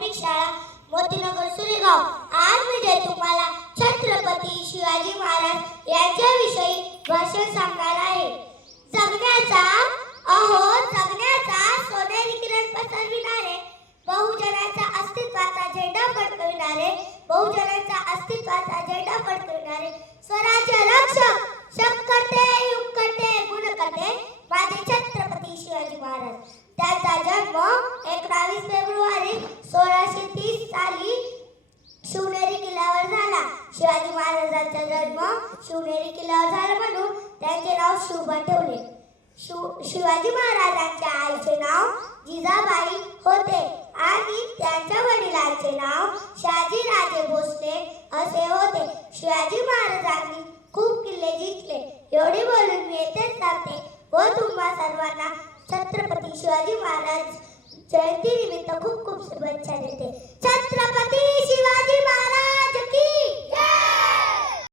प्राथमिक शाळा मोतीनगर सुरेगाव. आज मी तुम्हाला छत्रपती शिवाजी महाराज यांच्याविषयी भाषण सांगणार आहे. जगण्याचा सोनेरी किरण पसरविणारे, बहुजनाचा अस्तित्वाचा झेंडा फडकविणारे, स्वराज्य रक्षक, शक्करते युगकर्ते गुणकर्ते माझे छत्रपती शिवाजी महाराज. त्यांचा जन्म 21 फेब्रुवारी 1630 साली शिवनेरी किल्ल्यावर झाला. शिवाजी महाराजांचा जन्म शिवनेरी किल्ल्यावर झाला म्हणून त्यांचे नाव शिवबा ठेवले. शिवाजी महाराजांच्या आईचे नाव जिजाबाई होते आणि त्यांच्या वडिलांचे नाव शहाजीराजे भोसले असे होते. शिवाजी महाराजांनी खूप किल्ले जिंकले. एवढे बोलून मी येथेच थांबते व तुम्हा सर्वांना छत्रपती शिवाजी महाराज